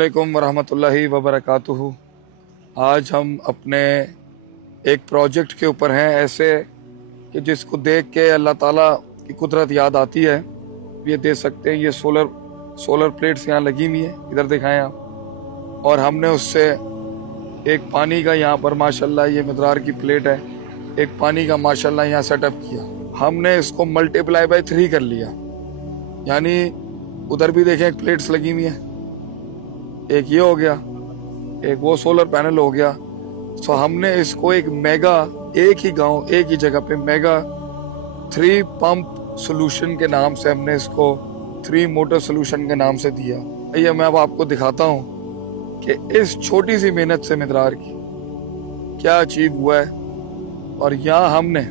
वालेकुम वरहमतुल्लाहि वबरकातुहू। आज हम अपने एक प्रोजेक्ट के ऊपर हैं, ऐसे कि जिसको देख के अल्लाह ताला की कुदरत याद आती है। ये देख सकते हैं, ये सोलर प्लेट्स यहाँ लगी हुई है, इधर दिखाएं आप। और हमने उससे एक पानी का यहाँ पर माशाल्लाह ये मिदरार की प्लेट है, एक पानी का माशाल्लाह यहाँ सेटअप किया। हमने इसको मल्टीप्लाई बाय 3 कर लिया, यानी उधर भी देखें प्लेट्स लगी हुई हैं, एक ये हो गया, एक वो सोलर पैनल हो गया। सो हमने इसको एक मेगा, एक ही गांव एक ही जगह पे मेगा 3 पंप सोल्यूशन के नाम से हमने इसको 3 मोटर सोल्यूशन के नाम से दिया। ये मैं अब आपको दिखाता हूँ कि इस छोटी सी मेहनत से मिदरार की क्या अचीव हुआ है। और यहाँ हमने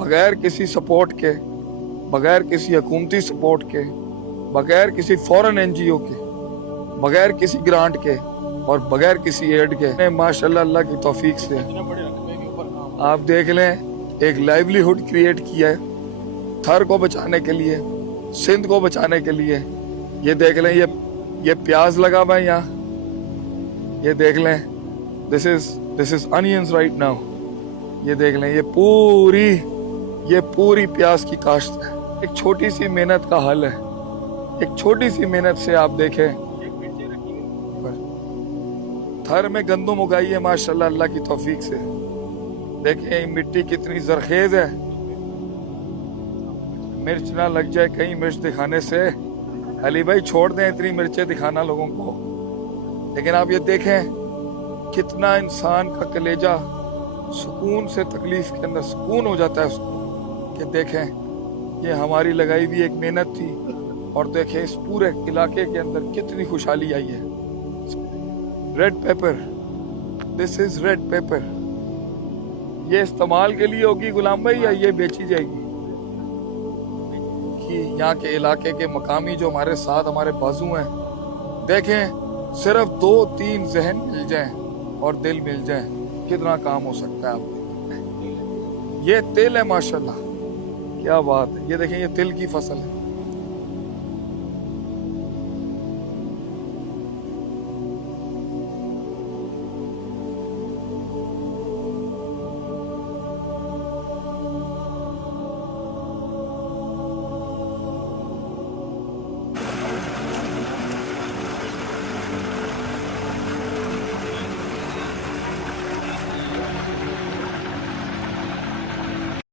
बगैर किसी सपोर्ट के, बगैर किसी हुकूमती सपोर्ट के, बगैर किसी फॉरेन एनजीओ के, बगैर किसी ग्रांट के और बगैर किसी एड के, माशाल्लाह अल्लाह की तौफीक से आप देख लें एक लाइवलीहुड क्रिएट किया है थर को बचाने के लिए, सिंध को बचाने के लिए। ये देख लें, ये प्याज लगा हुआ है यहाँ, ये देख लें, this is onions right now. ये देख लें, ये पूरी प्याज की काश्त है। एक छोटी सी मेहनत का हल है, एक छोटी सी मेहनत से आप देखें थर में गंदम उगाई है माशाल्लाह अल्लाह की तौफीक से। देखें मिट्टी कितनी जरखेज है, मिर्च ना लग जाए कहीं मिर्च दिखाने से। अली भाई छोड़ दें इतनी मिर्चें दिखाना लोगों को, लेकिन आप ये देखें कितना इंसान का कलेजा सुकून से, तकलीफ के अंदर सुकून हो जाता है उसको कि देखें ये हमारी लगाई हुई एक मेहनत थी। और देखें इस पूरे इलाके के अंदर कितनी खुशहाली आई है। Red pepper, this is red pepper. ये इस्तेमाल के लिए होगी गुलाम भाई या ये बेची जाएगी? कि यहाँ के इलाके के मकामी जो हमारे साथ हमारे बाजू हैं, देखें सिर्फ 2-3 जहन मिल जाएं और दिल मिल जाए, कितना काम हो सकता है। आप ये तिल है माशाल्लाह, क्या बात है। ये देखें ये तिल की फसल है,